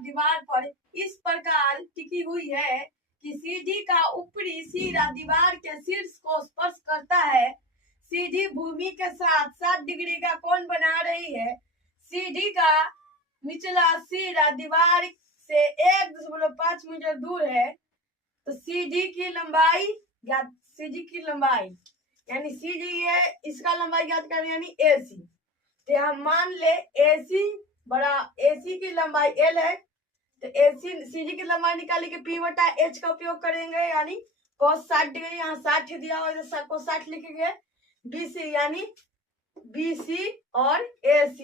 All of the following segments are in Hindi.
दीवार पर इस प्रकार टिकी हुई है कि सीढ़ी का ऊपरी सिरा दीवार के शीर्ष को स्पर्श करता है। सीढ़ी भूमि के साथ 60 डिग्री का कोण बना रही है। सीढ़ी का निचला सिरा दीवार से 1.5 मीटर दूर है। तो सीढ़ी की लंबाई यानी सीढ़ी है, इसका लंबाई ज्ञात करें यानी AC। तो हम मान ले AC की लंबाई L है। तो सीढ़ी की लंबाई निकालने के P/H का उपयोग करेंगे, यानी cos 60 डिग्री, यहाँ 60 दिया हुआ है तो cos 60 लिखेंगे। BC यानी BC और AC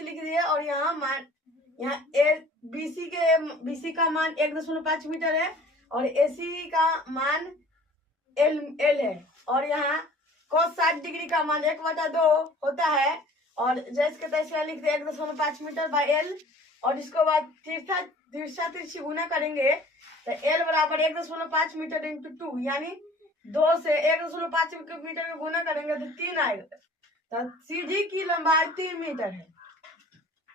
लिख दिए। और यहाँ BC का मान 1.5 मीटर है और AC का मान L है। और यहाँ cos 60 डिग्री का मान 1/2 होता है और जैसे के तैसे लिख दे 1.5 मीटर बाय L। और इसको बाद तिरछी गुना करेंगे तो L बराबर 1.5 मीटर इंटू 2, यानी 2 से 1.5 मीटर का गुना करेंगे तो 3 आएगा। तो सीढ़ी की लंबाई 3 मीटर है।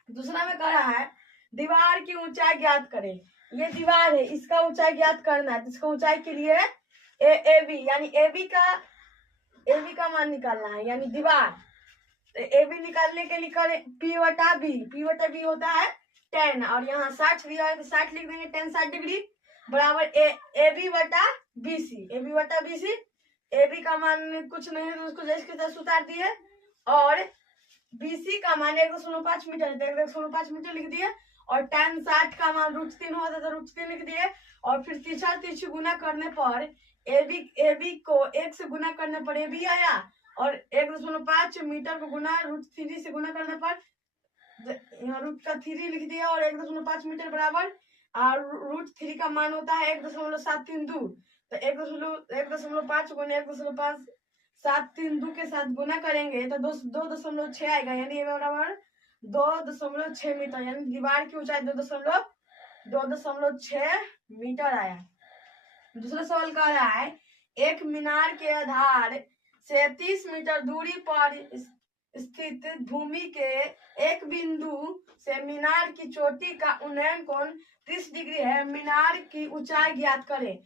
दूसरा में कह रहा है दीवार की ऊंचाई ज्ञात करें। ये दीवार है, इसका ऊंचाई ज्ञात करना है। इसका ऊंचाई के लिए AB यानी AB का मान निकालना है, यानी दीवार। तो AB निकालने के लिए करें P/B होता है 10 और यहाँ 60 दिया है तो 60 लिख देंगे। 10 60 डिग्री बराबर AB/BC। AB का मान कुछ नहीं है तो उसको जैसे के तैसे उतार दिए और BC का मान 1.5 मीटर है तो 1.5 मीटर लिख दिए। और tan 60 का मान √3 होता तो √3 लिख दिए। और फिर तिरछी गुना करने पर AB को 1 से गुना करने पर AB आया और 1.5 मीटर को गुना √3 से गुना करने पर यहाँ √3 लिख दिया। और 1.5 मीटर बराबर √3 का मान होता है 1.732। तो 1.5 गुना 1.532 के साथ गुना करेंगे तो 2.6 आएगा, यानी बराबर 2.6 मीटर, यानी दीवार की ऊंचाई 2.6 मीटर आया। दूसरा सवाल कह रहा है एक मीनार के आधार से 30 मीटर दूरी पर स्थित भूमि के एक बिंदु से मीनार की चोटी का उन्नयन कोण 30 डिग्री है। मीनार की ऊंचाई ज्ञात करें।